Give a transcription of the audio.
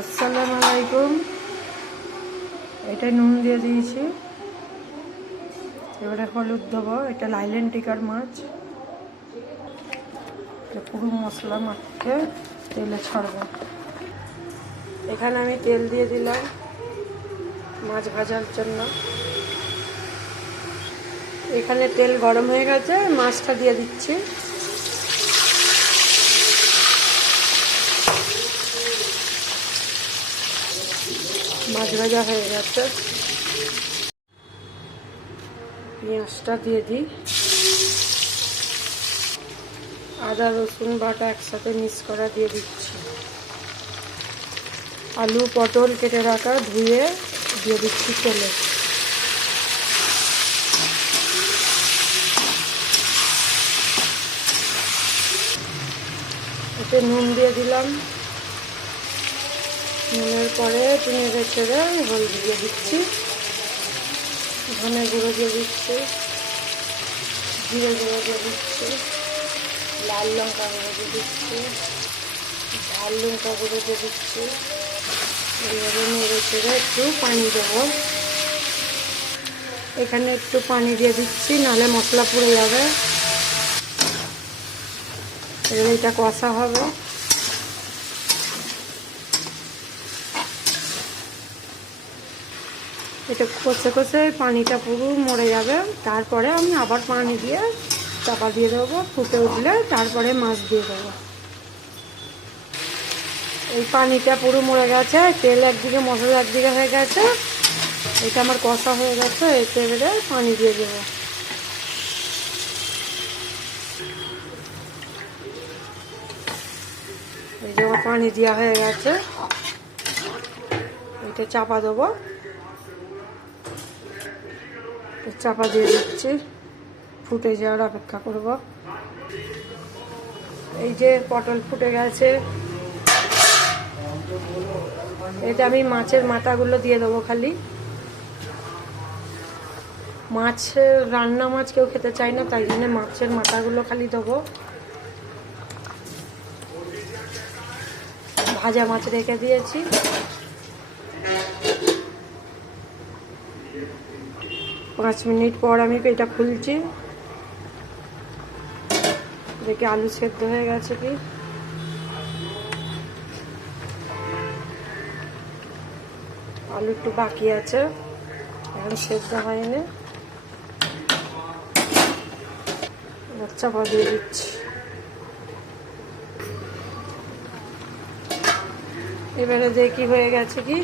আসসালামু আলাইকুম। এটা নুন দিয়ে দিয়েছি, এবারে হলুদ দেবো। এটা লাইলেন টিকার মাছ, পুরো মশলা মাখিয়ে তেলে ছাড়বো। এখানে আমি তেল দিয়ে দিলাম মাছ ভাজার জন্য। এখানে তেল গরম হয়ে গেছে, মাছটা দিয়ে দিচ্ছি। মাছ ভাজা হয়ে গেছে, পেঁয়াজটা দিয়ে দিই। আদা রসুন বাটা একসাথে মিক্স করা দিয়ে দিচ্ছি। আলু পটল কেটে রাখা ধুয়ে দিয়ে দিচ্ছি তেলে। এতে নুন দিয়ে দিলাম, নুনের পরে নেড়ে চেড়ে হলুদ দিয়ে দিচ্ছি, ধনে গুঁড়ো দিয়ে দিচ্ছি, জিরে গুঁড়ো দিয়ে দিচ্ছি, লাল লঙ্কা গুঁড়ো দিয়ে দিচ্ছি, ঝাল লঙ্কা গুঁড়ো দিয়ে দিচ্ছি। এইভাবে নেড়ে চেড়ে একটু পানি দেবো। এখানে একটু পানি দিয়ে দিচ্ছি, নাহলে মশলা পুড়ে যাবে। এবার এটা কষা হবে। এটা কষে কষে পানিটা পুরো মরে যাবে, তারপরে আমি আবার পানি দিয়ে চাপা দিয়ে দেবো। ফুটে উঠলে তারপরে মাছ দিয়ে দেবো। এই পানিটা পুরো মরে গেছে, তেল একদিকে মশলা একদিকে হয়ে গেছে। এটা আমার কষা হয়ে গেছে, এতে এবারে পানি দিয়ে দেবো। এই যে আমার পানি দেওয়া হয়ে গেছে, এটা চাপা দেবো। চাপা দিয়ে দিচ্ছি, ফুটে যাওয়ার অপেক্ষা করব। এই যে পটল ফুটে গেছে, এটা আমি মাছের মাথাগুলো দিয়ে দেবো। খালি মাছ, রান্না মাছ কেউ খেতে চায় না, তাই জন্য মাছের মাথাগুলো খালি দেবো। ভাজা মাছ রেখে দিয়েছি। পাঁচ মিনিট পর আমি এটা খুলছি, দেখি আলু সেদ্ধ হয়ে গেছে কি। আলু একটু বাকি আছে, এখন সেদ্ধ হয়নি। চাপা দিয়ে দিচ্ছি। এবারে দেখি হয়ে গেছে কি।